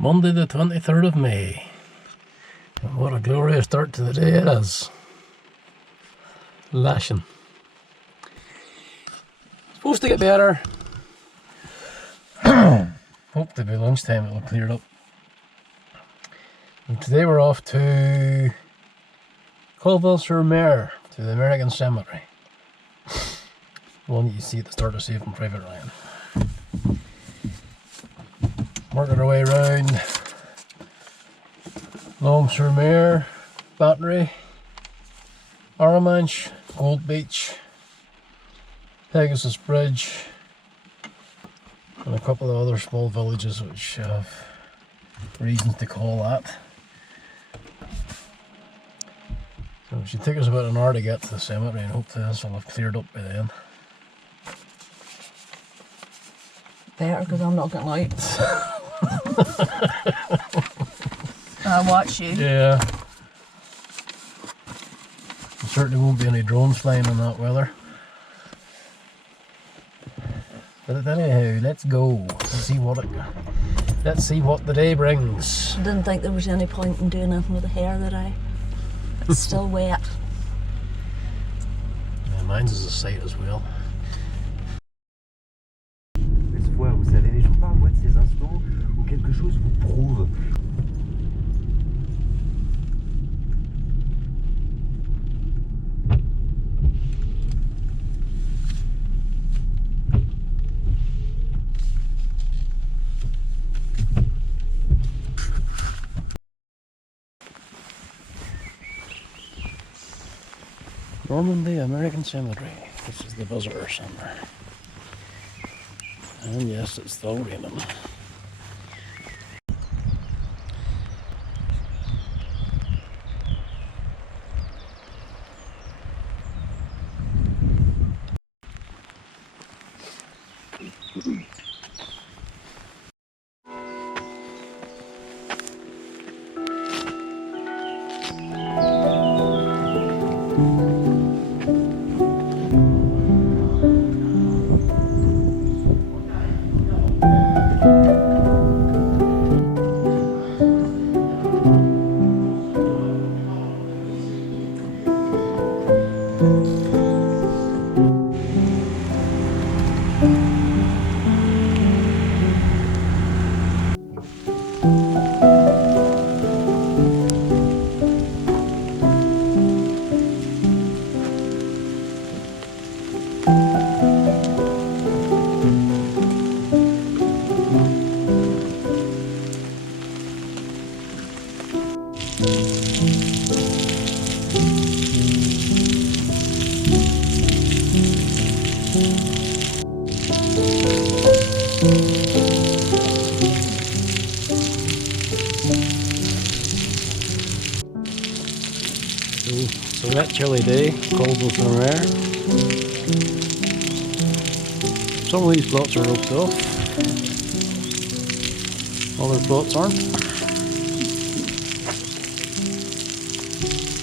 Monday the 23rd of May. And what a glorious start to the day it is. Lashing. Supposed to get better. Hopefully by lunchtime it'll clear up. And today we're off to Colville-sur-Mer, to the American Cemetery. The one that you see at the start of Saving Private Ryan. Working our way around Longues-sur-Mer Battery, Arromanches, Gold Beach, Pegasus Bridge, and a couple of other small villages which have reasons to call that. So it should take us about an hour to get to the cemetery, and hopefully this will have cleared up by then. Better, because I'm not getting out. I'll watch you. Yeah. There certainly won't be any drones flying in that weather. But anyhow, let's go. Let's see what the day brings. I didn't think there was any point in doing anything with the hair today. It's still wet. Yeah, mine's is a sight as well. Vous savez, les gens parlent de ces instants où quelque chose vous prouve. Normandy American Cemetery. This is the visitor centre. And yes, it's still raining. It's a wet, chilly day, Colville-sur-Mer. Some of these plots are roped off, other plots aren't.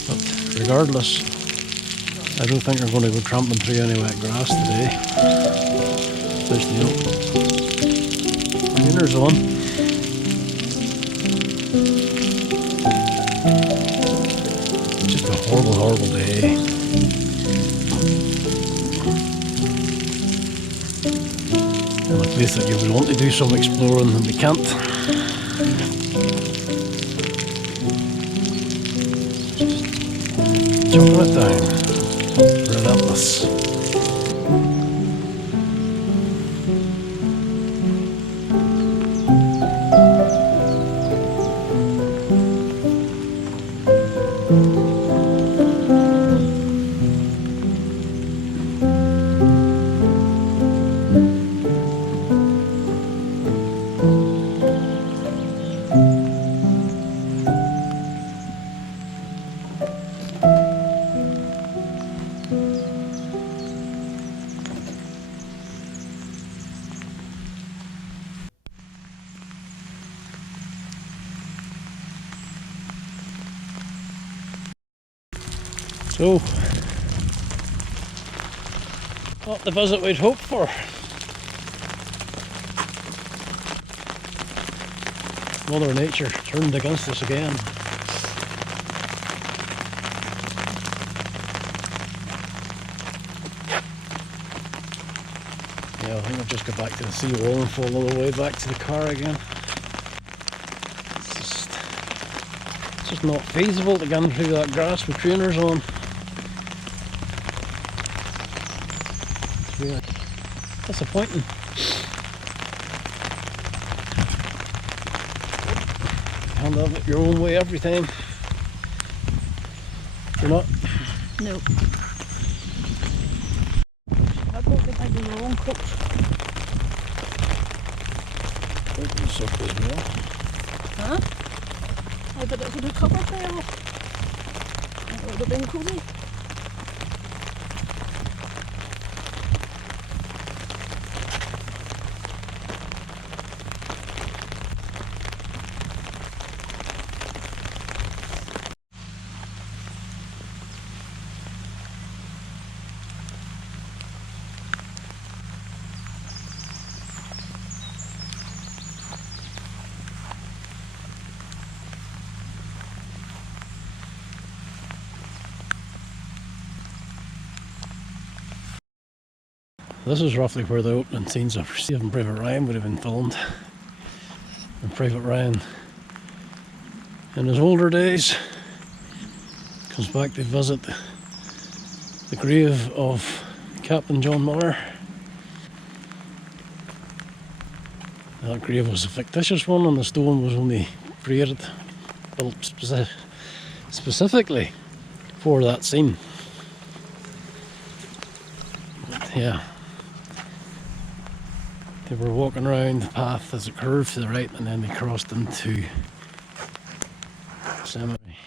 But regardless, I don't think we're going to go tramping through any wet grass today. Especially the rainer's on. Horrible day. And a place that you would want to do some exploring and we can't. Just jumping it down. Relentless. So, not the visit we'd hoped for. Mother Nature turned against us again. Yeah, I think I'll just go back to the sea wall and follow the way back to the car again. It's just not feasible to get through that grass with trainers on. It's really disappointing. Can't have it your own way every time. You're not? No. I don't think I do the wrong coat. Opens up as well. Huh? I bet it would have covered there. It would have been cozy. This is roughly where the opening scenes of Saving Private Ryan would have been filmed. And Private Ryan, in his older days, comes back to visit the grave of Captain John Miller. That grave was a fictitious one, and the stone was only built specifically for that scene. But yeah. They were walking around the path as it curved to the right, and then they crossed into the cemetery.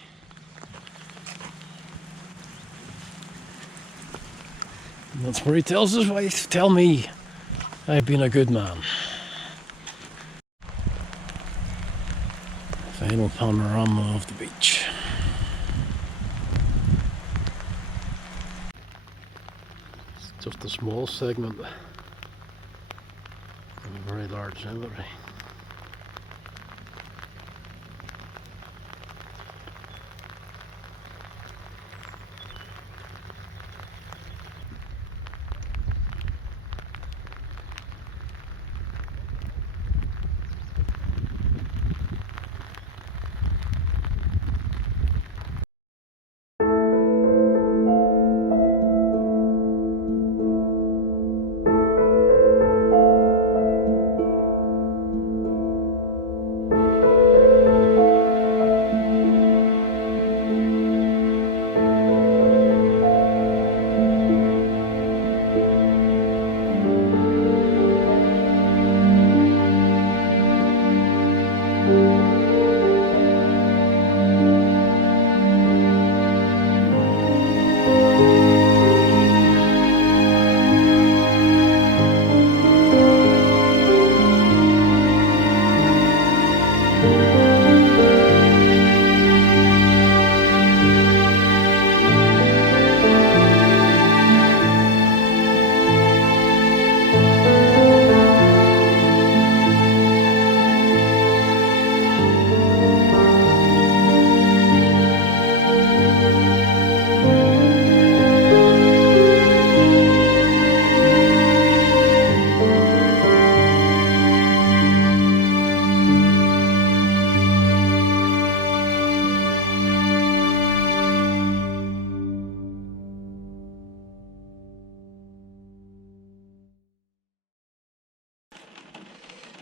And that's where he tells his wife, "Tell me I've been a good man." Final panorama of the beach. It's just a small segment. A very large cemetery.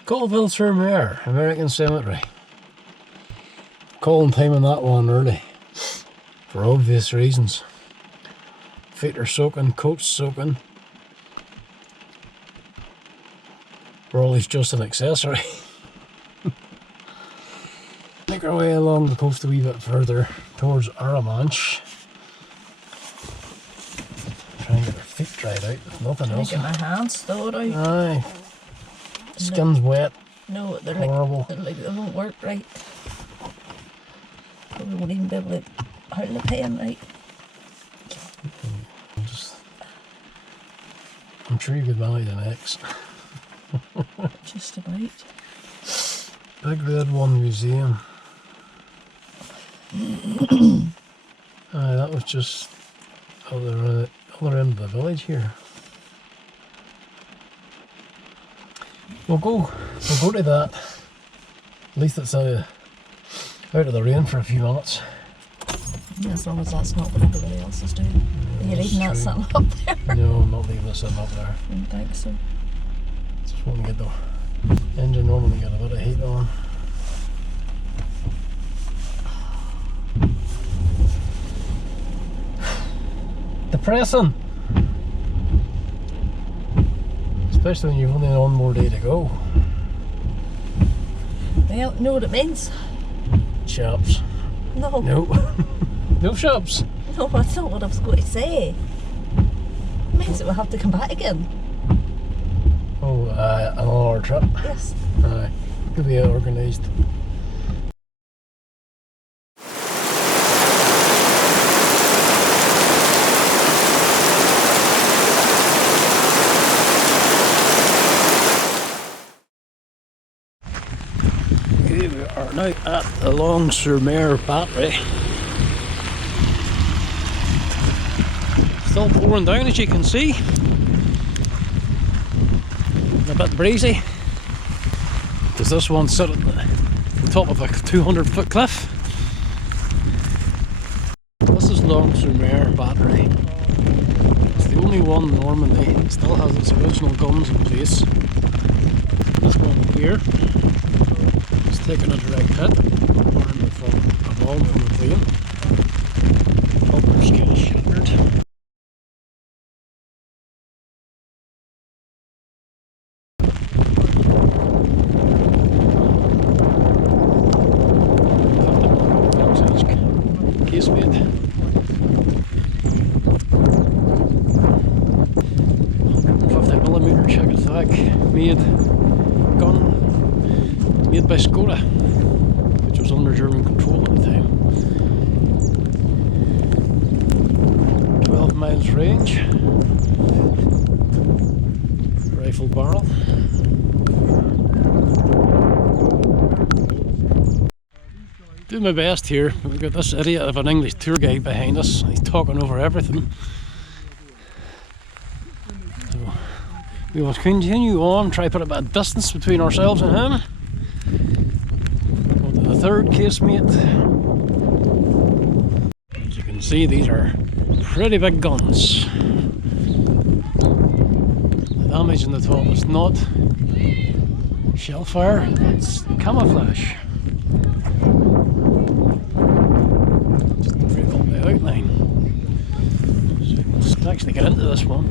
Colville American Cemetery. Calling time on that one early, for obvious reasons. Feet are soaking, coats soaking. Brawley's just an accessory. Make our way along the coast a wee bit further towards Arromanches. Try and get our feet dried out, if nothing else. Get my hands thawed out. Aye. Skin's wet. No, they're horrible. Like they won't work right. Probably won't even be able to hold the pen right. I'm sure you could manage an X. Just about. Big Red One Museum. That was just other end of the village here. We'll go to that. At least it's out of the rain for a few minutes. As long as that's not what everybody else is doing. Are you leaving that sitting up there? No, I'm not leaving it sitting up there. I don't think so. Just want to get the engine normally get a bit of heat on. Depressing! Especially when you've only one more day to go. Well, you know what it means? Shops. No. No. No shops. No, that's not what I was going to say. It means that we'll have to come back again. Oh, another trip. Yes. Aye. Could be organised. Okay, we are now at the Longues-sur-Mer Battery. Still pouring down, as you can see. And a bit breezy. Because this one sit at the top of a 200-foot cliff. This is Longues-sur-Mer Battery. It's the only one in Normandy. It still has its original guns in place. This one here is taking a direct hit, apparently from a bomb from a plane. Bumpers kind of shattered. Casemate. 150mm Czech attack made by Skoda, which was under German control at the time. 12 miles range, rifle barrel. Doing my best here. We've got this idiot of an English tour guide behind us. He's talking over everything. So we will continue on, try to put a bit of distance between ourselves and him. Go to the third casemate. As you can see, these are pretty big guns. The damage in the top is not shell fire, it's camouflage. Outline. So let's actually get into this one.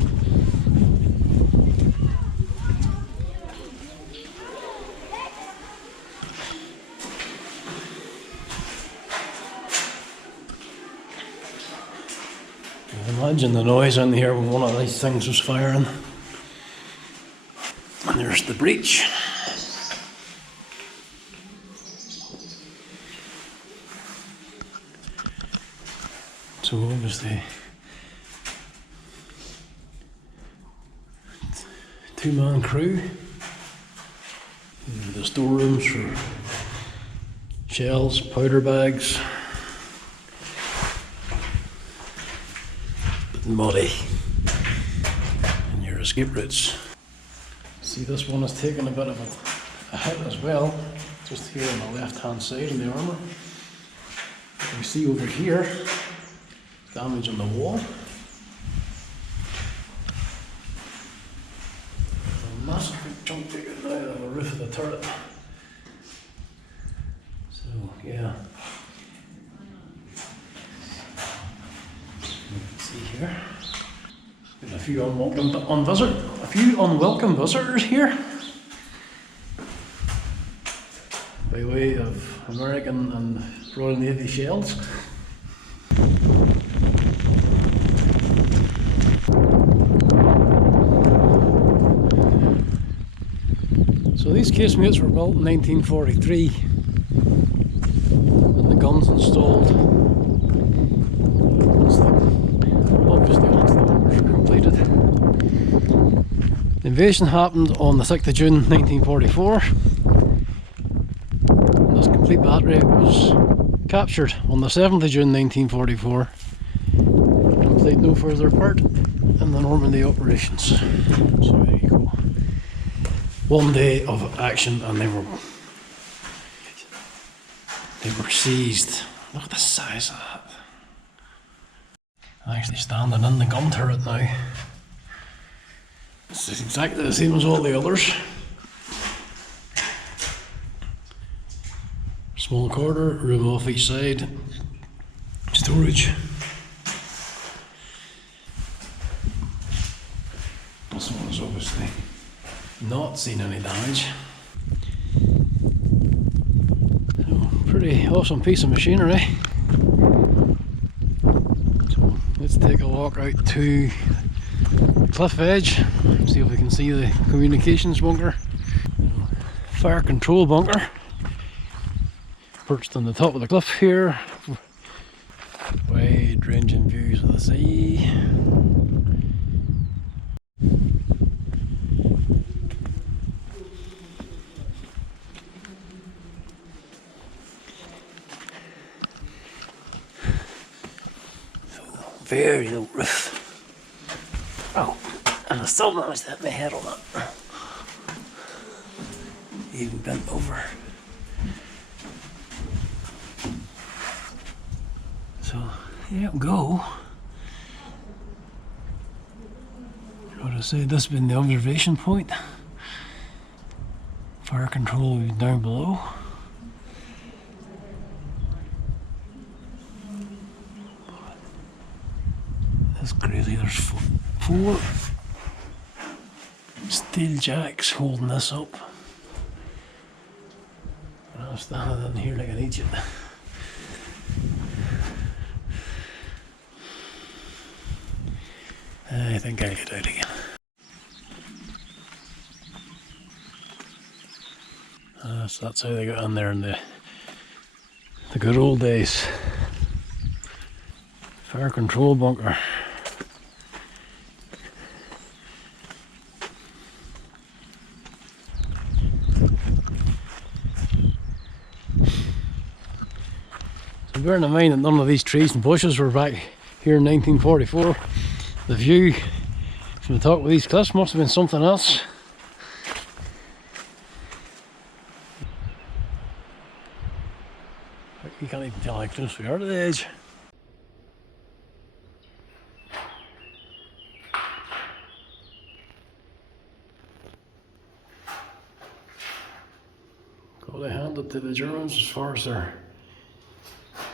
Imagine the noise in here when one of these things was firing. And there's the breach. So obviously, two-man crew. The storerooms for shells, powder bags. Bit muddy. And your escape routes. See, this one has taken a bit of a hit as well, just here on the left-hand side in the armour. You can see over here. Damage on the wall. A massive chunk taken out of the roof of the turret. So yeah. You can see here. Got a few unwelcome visitors here. By way of American and Royal Navy shells. So these casemates were built in 1943 and the guns installed obviously once the numbers were completed. The invasion happened on the 6th of June 1944 complete battery. It was captured on the 7th of June 1944 and played no further part in the Normandy operations. So there you go. One day of action and they were seized. Look at the size of that. I'm actually standing in the gun turret now. It's exactly the same as all the others. Small corridor, room off each side, storage. This one has obviously not seen any damage. So, pretty awesome piece of machinery. So, let's take a walk out to the cliff edge, see if we can see the communications bunker. Fire control bunker. Perched on the top of the cliff here, wide ranging views of the sea. Very low roof. Oh, and I still managed to hit my head on that. Even bent over. So, there we go. What I say, this has been the observation point. Fire control down below. That's crazy, there's four steel jacks holding this up. And I'm standing in here like an idiot. I think I'll get out again. So that's how they got in there in the good old days. Fire control bunker. So bearing in mind that none of these trees and bushes were back here in 1944, the view from the top of these cliffs must have been something else. You can't even tell how close we are to the edge. Got to hand it to the Germans as far as their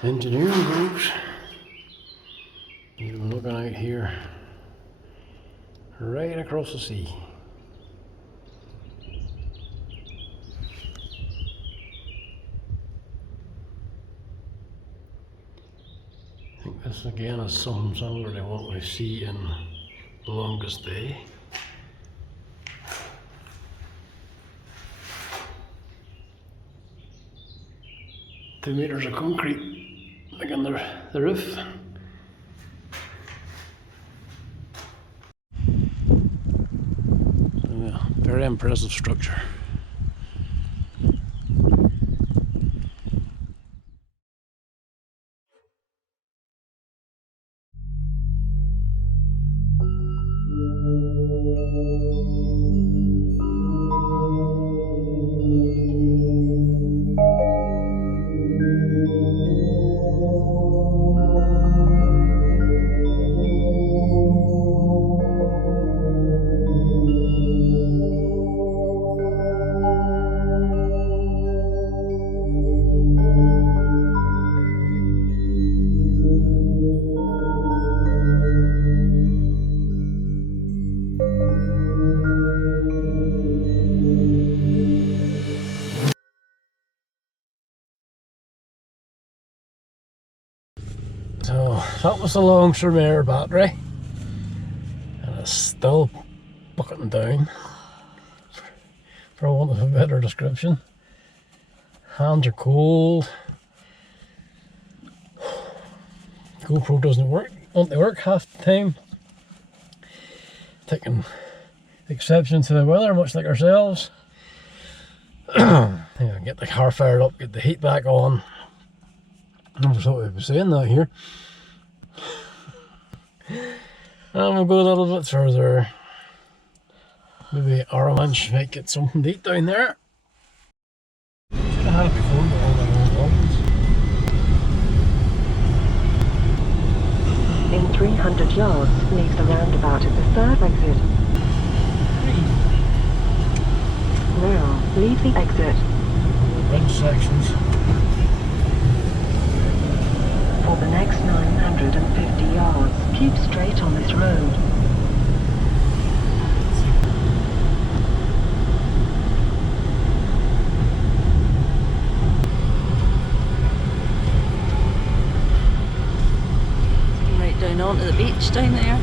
engineering goes. You're looking out here, right across the sea. I think this again is something similar to what we see in the Longest Day. Two meters of concrete like on the roof. So, yeah, very impressive structure. So that was the Longues-sur-Mer Battery, and it's still bucketing down, for want of a better description. Hands are cold. GoPro doesn't want to work half the time. Taking exception to the weather, much like ourselves. Yeah, get the car fired up, get the heat back on. Never thought we'd be saying that here. And we'll go a little bit further. Maybe Arromanches might get something to eat down there. Should have had it before, but all that old ones. In 300 yards, leave the roundabout at the third exit. Now, leave the exit. Red sections. For the next 950 yards, keep straight on this road. Right down onto the beach down there.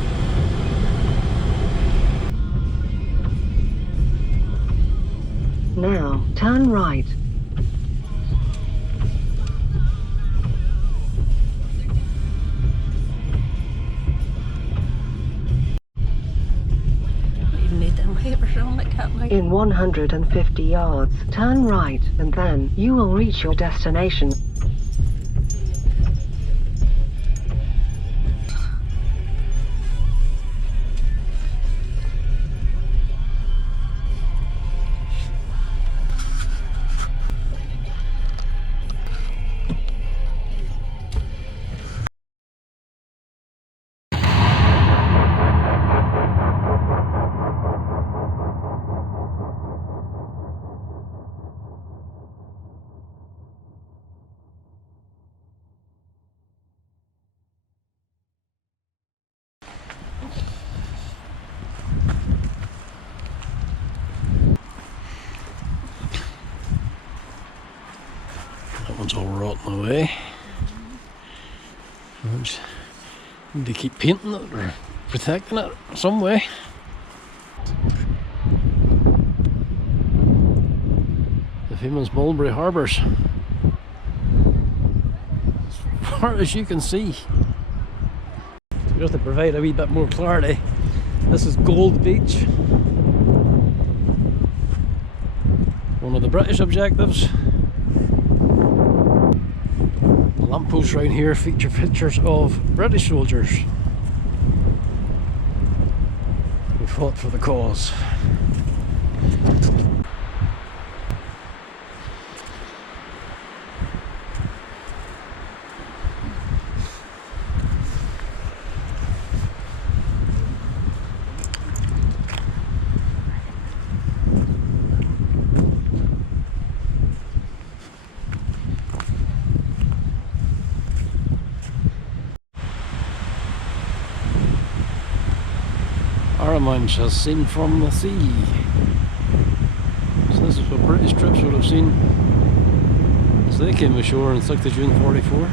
Now, turn right. Don't even need them wipers on it, can't I? In 150 yards, turn right, and then you will reach your destination. That one's all rotten away. Need to keep painting it or protecting it some way. The famous Mulberry Harbours. As far as you can see. Just to provide a wee bit more clarity, this is Gold Beach. One of the British objectives. The lampposts around here feature pictures of British soldiers who fought for the cause. Arromanches seen from the sea. So this is what British troops would have seen as they came ashore on 6th of June 44.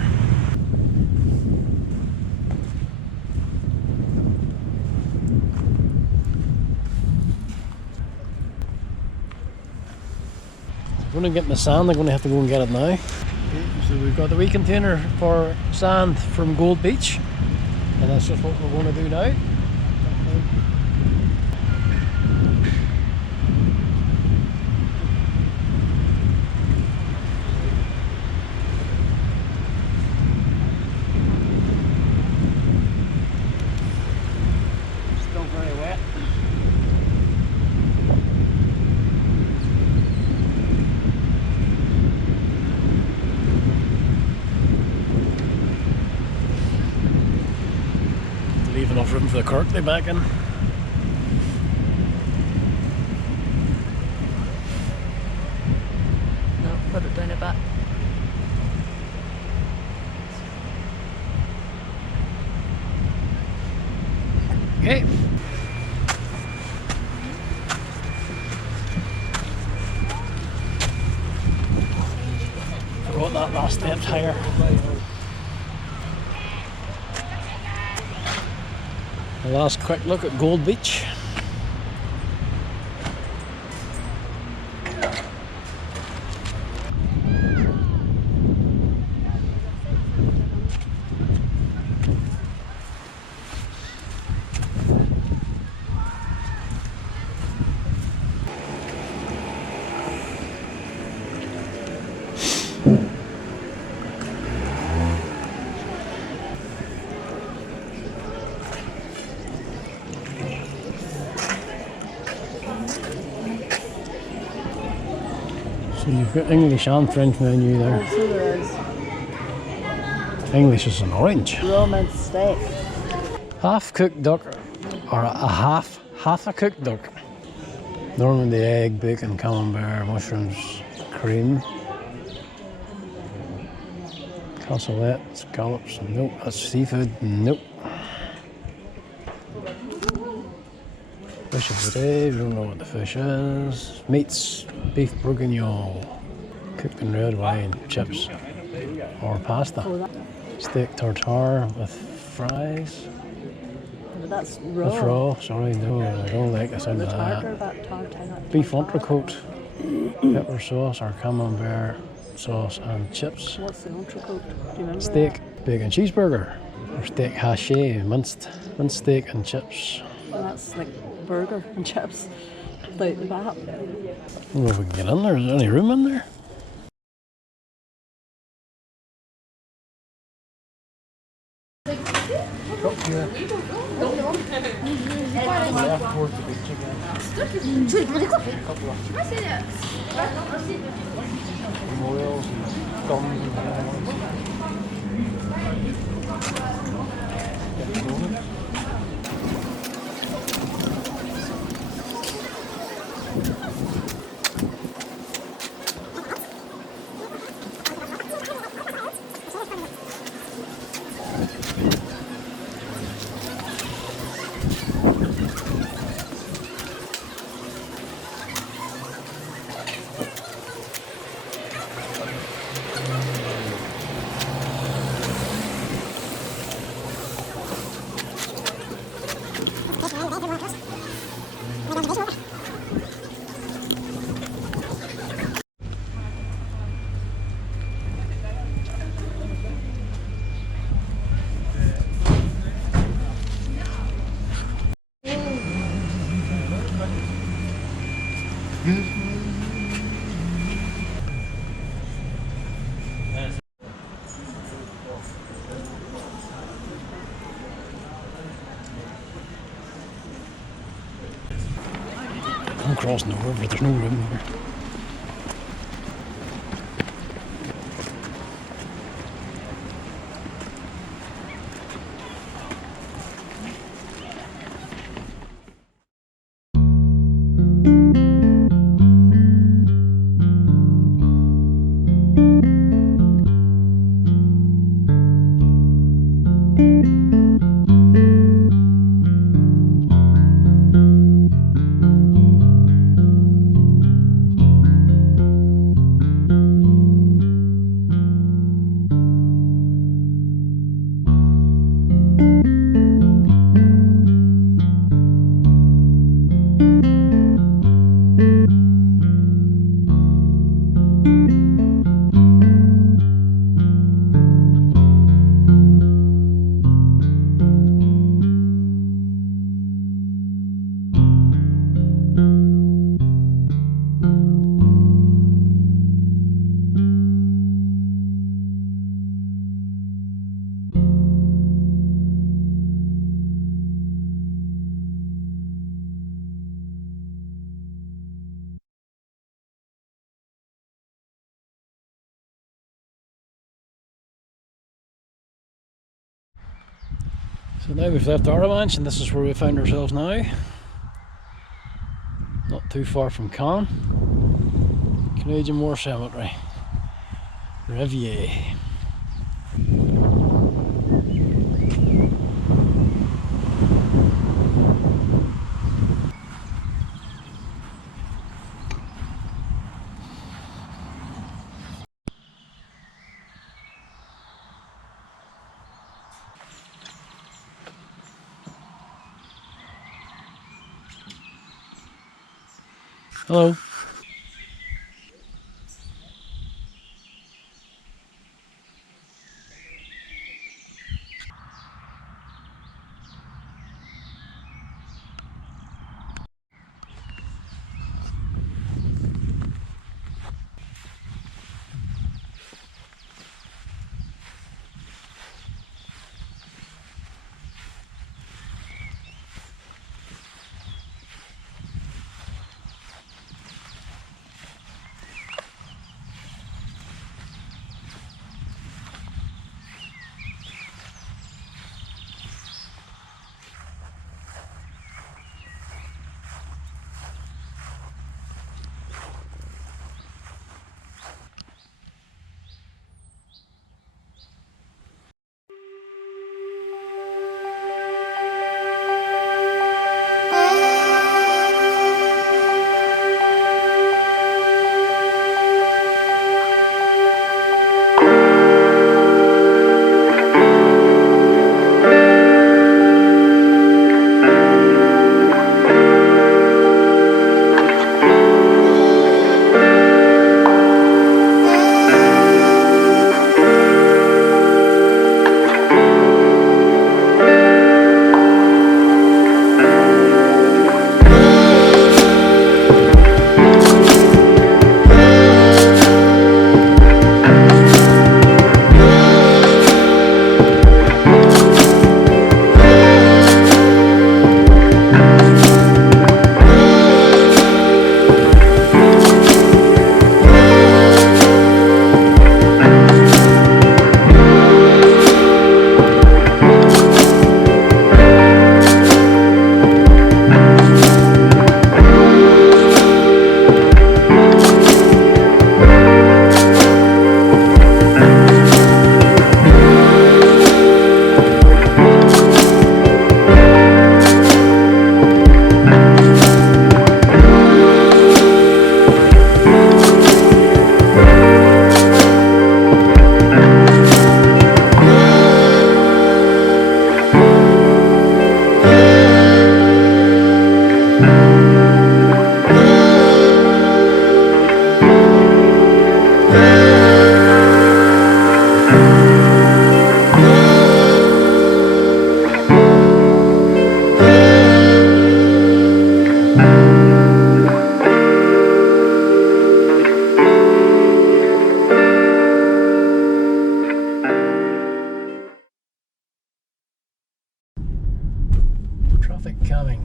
I'm going to get my sand, I'm going to have to go and get it now. Okay, so we've got the wee container for sand from Gold Beach, and that's just what we're going to do now. Still very wet. Leave enough room for the cork to be back in. No, put it down a bit. Okay. Forgot that last step higher. A last quick look at Gold Beach. So you've got English and French menu there. Oh, so there is. English is an orange. Roman steak. Half cooked duck, or a half a cooked duck. Normandy egg, bacon, camembert, mushrooms, cream. Cassoulet, scallops, nope. That's seafood, nope. Fish of the day, we don't know what the fish is. Meats, beef bourguignon, cooked in red wine, chips, or pasta. Steak tartare with fries. But that's raw. That's raw, sorry, no, I don't like the sound The of tartar, that. that tartar. Beef entrecote, pepper sauce or camembert sauce and chips. What's the entrecote? Do you remember Steak, that? bacon cheeseburger, or steak haché, minced steak and chips. Well, that's like burger and chips without the bat. I don't know if we can get in there. Is there any room in there? I'm crossing the river, there's no room here. So now we've left Arromanches and this is where we found ourselves now. Not too far from Caen. Canadian War Cemetery. Revier. Hello. jamming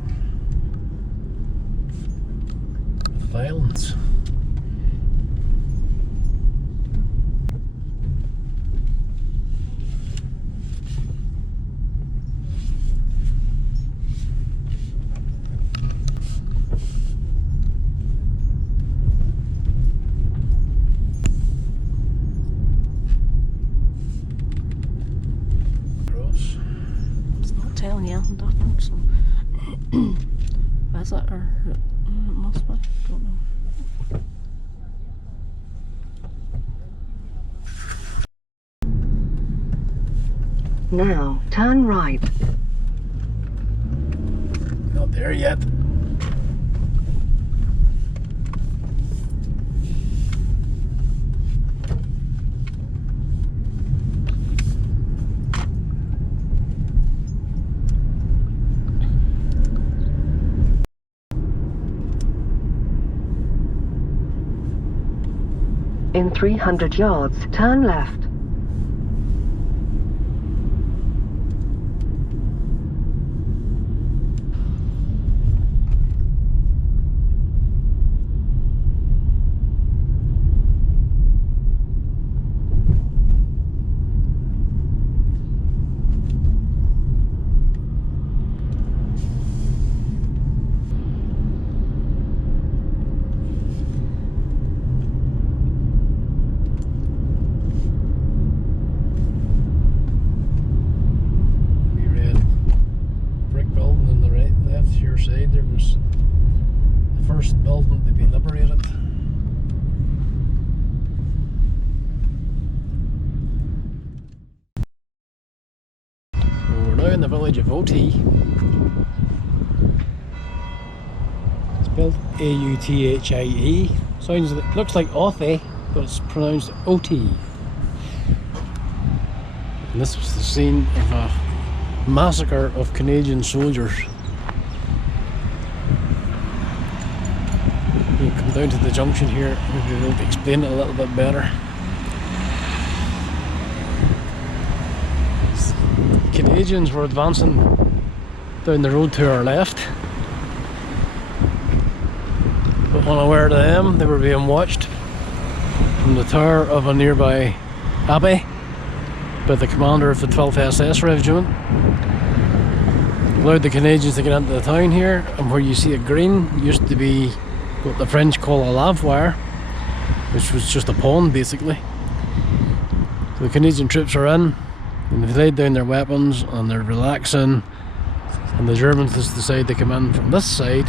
with violence. Telling you anything different, so is it, or it must be, don't know. Now, turn right. Not there yet. In 300 yards, turn left. Side there was the first building to be liberated. Well, we're now in the village of Authie. It's spelled A-U-T-H-I-E. Looks like Authie, but it's pronounced Authie. And this was the scene of a massacre of Canadian soldiers. You come down to the junction here, maybe we'll explain it a little bit better. The Canadians were advancing down the road to our left, but unaware to them, they were being watched from the tower of a nearby abbey by the commander of the 12th SS Regiment. Allowed the Canadians to get into the town here, and where you see it green used to be what the French call a lave wire, which was just a pond basically. So the Canadian troops are in, and they've laid down their weapons and they're relaxing, and the Germans just decide to come in from this side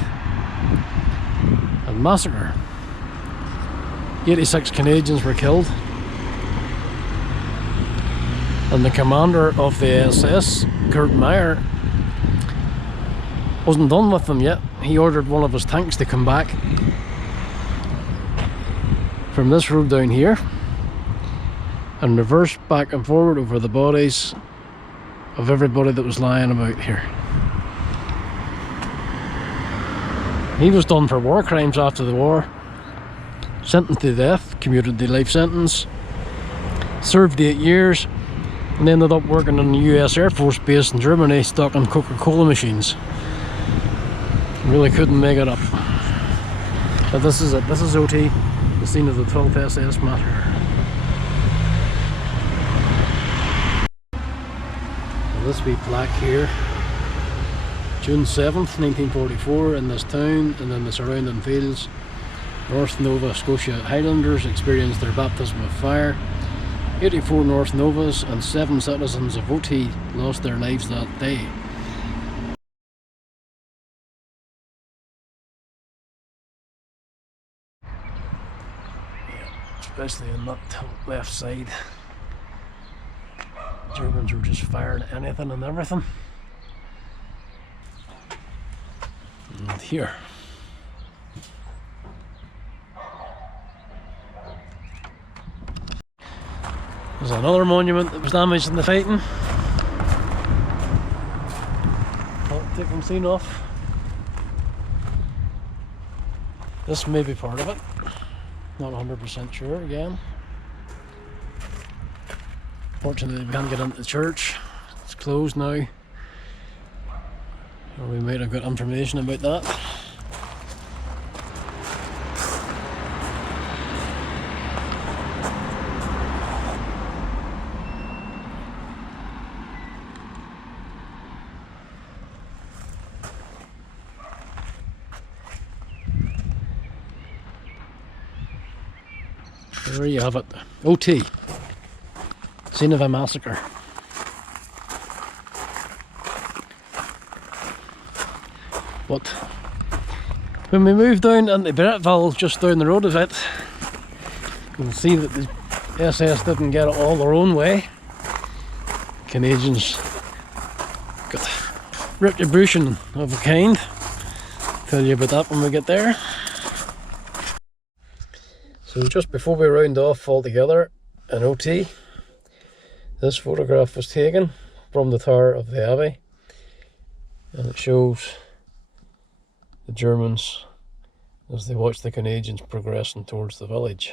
and massacre. 86 Canadians were killed, and the commander of the SS, Kurt Meyer, wasn't done with them yet. He ordered one of his tanks to come back from this road down here and reverse back and forward over the bodies of everybody that was lying about here. He was done for war crimes after the war, sentenced to death, commuted the life sentence, served 8 years, and ended up working in the US Air Force base in Germany stocking Coca-Cola machines. Really couldn't make it up. But this is it. This is Authie, the scene of the 12th SS massacre. And this wee plaque here, June 7th, 1944, in this town and in the surrounding fields, North Nova Scotia Highlanders experienced their baptism of fire. 84 North Novas and 7 citizens of Authie lost their lives that day. Especially on that left side, Germans were just firing anything and everything. And here, there's another monument that was damaged in the fighting. I'll take them clean off. This may be part of it. Not 100% sure again. Fortunately we can't get into the church. It's closed now. Or we might have got information about that. There you have it. OT. Scene of a massacre. But when we move down into Bretteville, just down the road of it, you'll see that the SS didn't get it all their own way. Canadians got retribution of a kind. Tell you about that when we get there. So just before we round off altogether in OT, this photograph was taken from the tower of the Abbey, and it shows the Germans as they watch the Canadians progressing towards the village.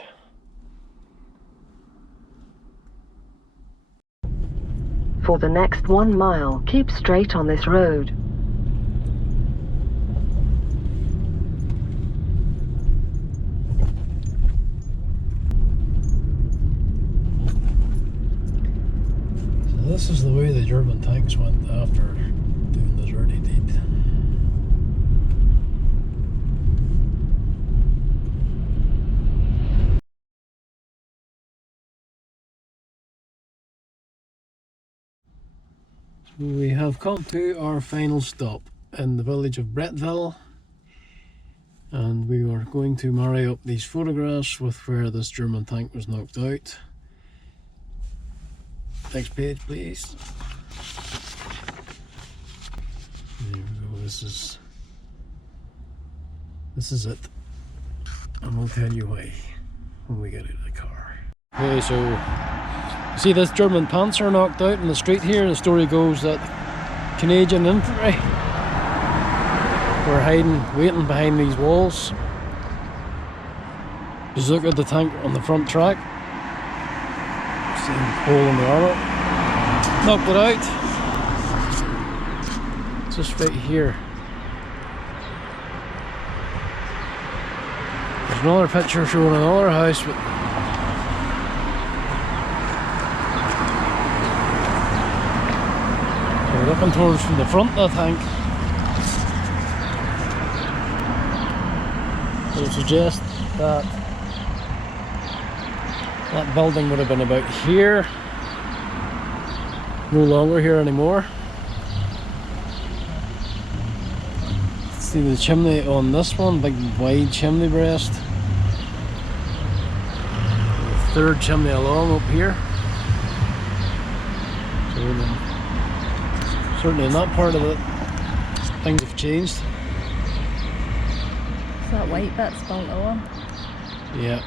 For the next 1 mile, keep straight on this road. This is the way the German tanks went after doing the dirty deed. So we have come to our final stop in the village of Bretteville, and we are going to marry up these photographs with where this German tank was knocked out. Next page, please. There we go. This is it, and we'll tell you why when we get out of the car. Okay, so you see this German panzer knocked out in the street here. The story goes that Canadian infantry were hiding, waiting behind these walls. Bazooka the tank on the front track. Hole in the armour, knocked it out, just right here. There's another picture showing another house, but we're looking towards from the front of the tank. It would suggest that that building would have been about here, no longer here anymore. See the chimney on this one, big wide chimney breast. The third chimney along up here. So certainly in that part of it, things have changed. Is that white bit's built on? Yeah.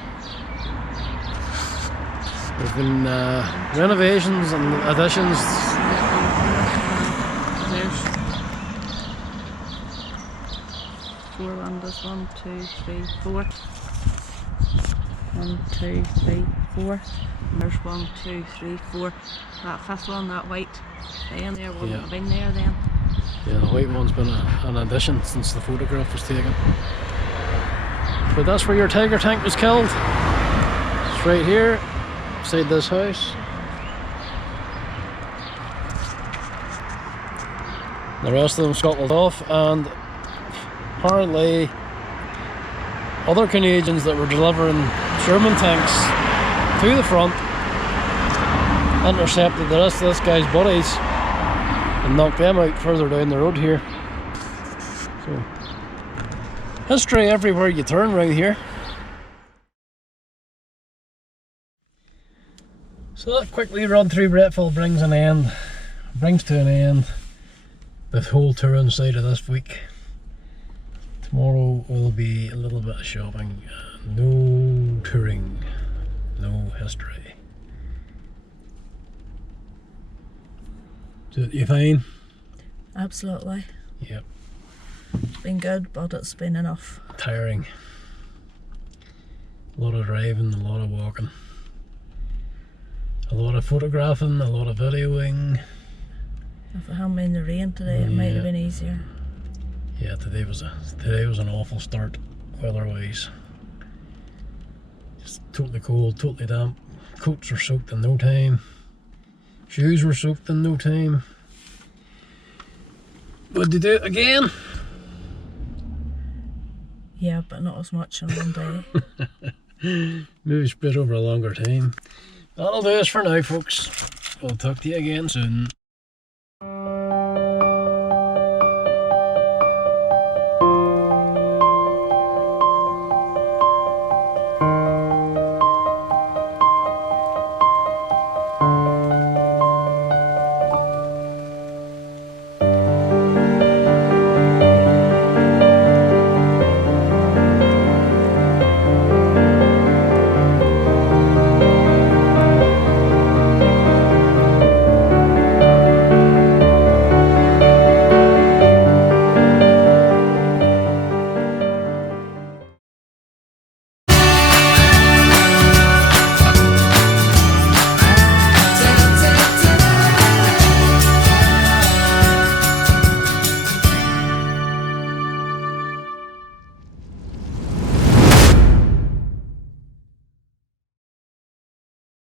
There's been renovations and additions. There's 4 windows, 1, 2, 3, 4. 1, 2, 3, 4. And there's 1, 2, 3, 4. That fifth one, that white thing there wouldn't have been there then. Yeah, the white one's been an addition since the photograph was taken. But that's where your Tiger tank was killed. It's right here. Beside this house. The rest of them scuttled off, and apparently other Canadians that were delivering Sherman tanks to the front intercepted the rest of this guy's buddies and knocked them out further down the road here. So history everywhere you turn right here. So that quickly run through Bretteville brings to an end the whole touring side of this week. Tomorrow will be a little bit of shopping, no touring, no history. So you fine? Absolutely. Yep. It's been good, but it's been enough. Tiring. A lot of driving, a lot of walking. A lot of photographing, a lot of videoing. If it hadn't been the rain today, it might have been easier. Yeah, today was an awful start weather-wise. Just totally cold, totally damp. Coats were soaked in no time. Shoes were soaked in no time. Would they do it again? Yeah, but not as much in one day. Maybe spread over a longer time. That'll do us for now, folks. We'll talk to you again soon.